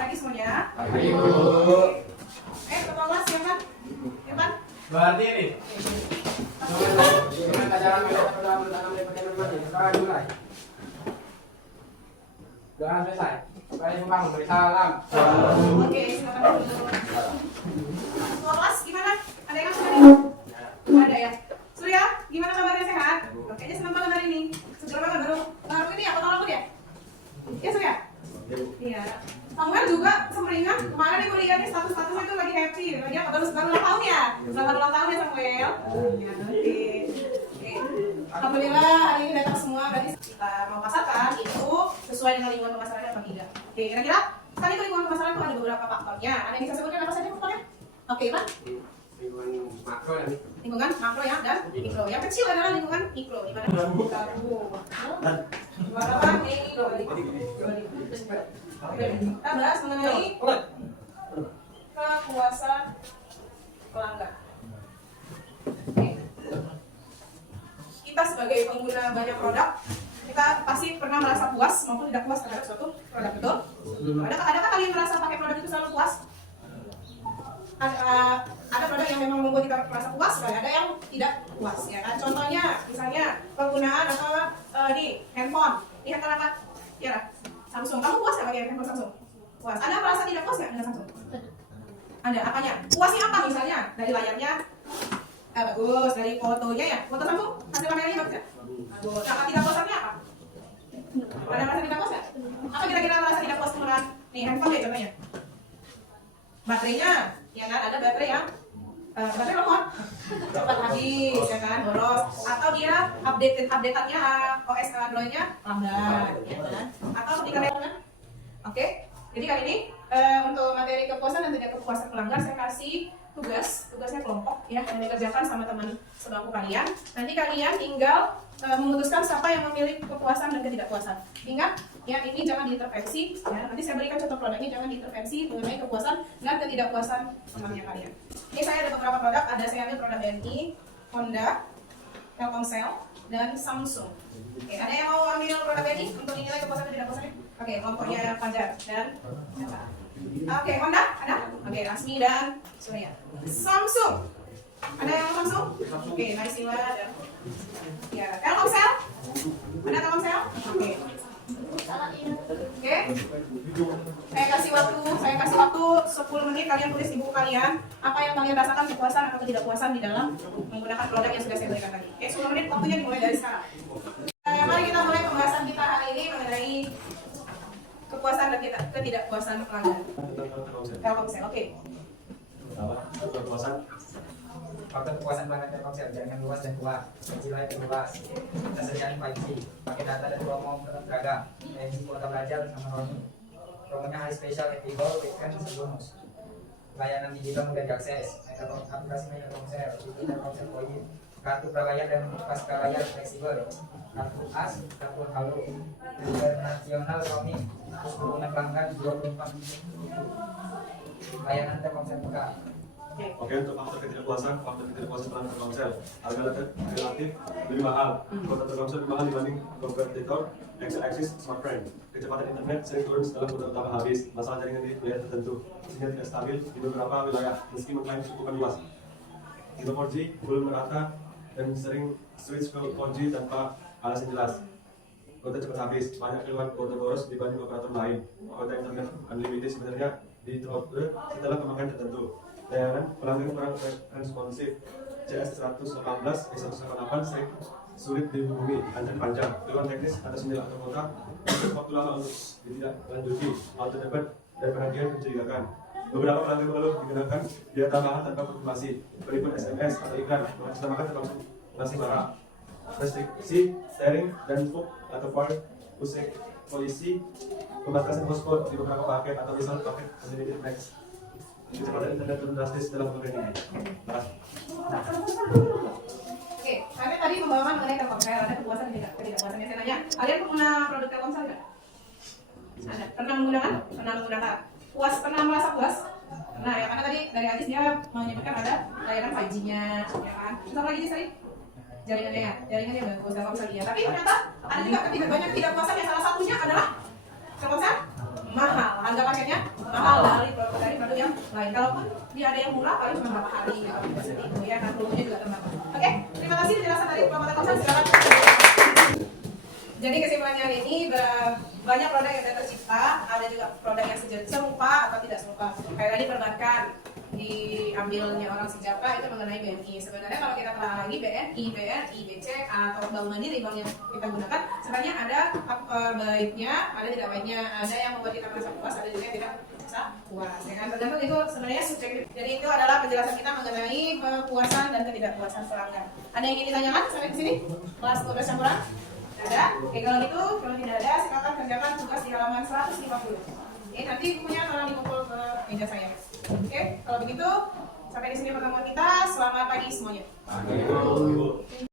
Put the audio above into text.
pagi semuanya. Pagi, Bu. Ketua kelas siapa? Siapa? Berarti ini. Dengan ajaran kita pertama sekarang mulai. Doa selesai. Mari membangun beri salam. Oke, silakan dulu. Ketua kelas gimana? Ada yang masuk hari ini? Ada ya. Surya, gimana kabarnya, sehat? Kayaknya senang banget hari ini. Seger banget baru ini ya, potong rambut ya? Iya Surya? Iya. Samuel juga semeringan. Kemarin nih gue lihat nih status-statusnya tuh lagi happy. Dia baru ulang tahun ya? Selamat ulang tahun ya Samuel. Ya, oke. Alhamdulillah hari ini datang semua. Berarti kita mau pasarkan itu sesuai dengan lingkungan pemasarannya apa tidak? Oke, kira-kira tadi itu lingkungan pemasaran itu ada beberapa faktornya. Ada yang bisa sebutkan apa saja faktornya? Oke, Ivan? Lingkungan makro ya. Lingkungan makro ya dan mikro. Yang kecil adalah lingkungan mikro. Di mana? Kita bahas mengenai kepuasan pelanggan. Kita sebagai pengguna banyak produk, kita pasti pernah merasa puas maupun tidak puas terhadap suatu produk, betul? Adakah kalian merasa pakai produk itu selalu puas? Ada produk yang memang membuat kita merasa puas, ada yang tidak puas, ya kan? Contohnya, misalnya penggunaan atau di handphone apa? Ya, Samsung. Kamu puas nggak pakai handphone Samsung? Puas. Anda merasa tidak puas nggak dengan Samsung? Ada. Apanya? Puasnya apa misalnya? Dari layarnya bagus, dari fotonya ya. Foto Samsung hasil kameranya bagus ya? Bagus. Nah, tidak puasnya apa? Anda merasa tidak puas nggak? Apa kira-kira merasa tidak puas penggunaan nih handphone ya contohnya? Baterainya, ya kan? Ada baterai yang baterai lemot, cepat habis, ya kan? Boros. Atau dia updateannya OS Android-nya lambat, ya kan? Atau di kamera. Oke. Jadi kali ini untuk materi kepuasan dan tidak kepuasan pelanggan saya kasih tugasnya kelompok ya yang dikerjakan sama teman sebangku kalian. Nanti kalian tinggal memutuskan siapa yang memilih kepuasan dan ketidakpuasan. Ingat ya, ini jangan diintervensi ya. Nanti saya berikan contoh produknya, jangan diintervensi mengenai kepuasan dan ketidakpuasan temannya kalian. Ini saya ada beberapa produk, saya ambil produk BNI, Honda, Telkomsel, dan Samsung. Oke, ada yang mau ambil produk BNI untuk dinilai kepuasan dan ketidakpuasannya? Oke, kelompoknya Fajar dan siapa? Oke, Honda ada? Oke, Asmi dan Surya. Samsung, ada yang Samsung? Oke, Naisila dan ya, Telkomsel? Ada Telkomsel? Oke. Oke. Saya kasih waktu 10 menit kalian tulis di buku kalian apa yang kalian rasakan kepuasan atau ketidakpuasan di dalam menggunakan produk yang sudah saya berikan tadi. Oke, 10 menit waktunya dimulai dari sekarang. Mari kita mulai pembahasan kita hari ini mengenai kepuasan dan ketidakpuasan pelanggan. Telkomsel, oke. Faktor kepuasan pelanggan Telkomsel, jaringan luas dan kuat, nilai luas, ketersediaan 5G, pakai data dan promo beragam, energi kuota belajar sama Roni, promonya hari spesial Epigo, weekend bonus, layanan digital mudah diakses, aplikasi Telkomsel, TV Telkomsel Poin, kartu prabayar dan pascabayar fleksibel, kartu as, kartu halo, internasional roaming, terus hubungan pelanggan 24 layanan Telkomsel buka. Oke, untuk faktor ketidakpuasan pelanggan Telkomsel, harga relatif lebih mahal. Kuota Telkomsel lebih mahal dibanding kompetitor Axis Smartfren. Kecepatan internet sering turun setelah kuota utama habis. Masalah jaringan di wilayah tertentu, sinyal tidak stabil di beberapa wilayah meski mengklaim cakupan luas. Hingga 4G belum merata dan sering switch ke 4G tanpa alasan jelas. Kuota cepat habis, banyak keluhan kuota boros dibanding operator lain. Kuota internet unlimited sebenarnya diinterrupted setelah pemakaian tertentu. Layanan pelanggan kurang responsif. CS 118 188 sering sulit dihubungi, antrian panjang, keluhan teknis atas nilai kuota, waktu lama untuk ditindaklanjuti, auto debit dan penagihan mencurigakan. Beberapa pelanggan mengeluh digunakan biaya tambahan tanpa konfirmasi, peliput SMS atau iklan, mengatasnamakan termasuk nasi marah. Restriksi sharing dan FUK atau file usik polisi, pembatasan hotspot di beberapa paket atau misal paket unlimited max. Kecepatan internet turun drastis dalam pemberian ini. Terima kasih. Oke, saya tadi membawakan mengenai Telkomsel, ada kepuasan dan ketidakpuasannya. Saya tanya, kalian pengguna produk Telkomsel nggak? Ada. Pernah menggunakan? Pernah menggunakan. Puas? Pernah merasa puas? Nah, ya karena tadi dari Adis dia menyebutkan ada layanan 5G-nya, ya kan? Terus apa lagi sih? Jaringannya bagus Telkomsel dia. Tapi ternyata ada juga banyak ketidakpuasan yang salah satunya adalah Telkomsel mahal, harga paketnya mahal. lain. Kalaupun dia ada yang murah, paling cuma berapa hari atau tidak seminggu ya, kan promonya juga terbatas. Oke, terima kasih penjelasan dari Bapak Telkomsel. Silakan. Jadi kesimpulannya hari ini banyak produk yang sudah tercipta, ada juga produk yang serupa atau tidak serupa. Kayak tadi perbankan diambilnya orang Sejapa itu mengenai BNI. Sebenarnya kalau kita telah lagi BNI, BRI, BCA atau Bank Mandiri bank yang kita gunakan, sebenarnya ada baiknya, ada tidak baiknya, ada yang membuat kita merasa puas, ada juga yang tidak merasa puas. Ya kan? Tergantung itu sebenarnya subjektif. Jadi itu adalah penjelasan kita mengenai kepuasan dan ketidakpuasan pelanggan. Ada yang ingin ditanyakan sampai ke sini? Kelas 12 campuran? Ada? Oke, kalau gitu, kalau tidak ada, silakan kerjakan tugas di halaman 150. Oke, nanti bukunya tolong dikumpul ke meja saya. Oke, kalau begitu, sampai di sini pertemuan kita. Selamat pagi semuanya.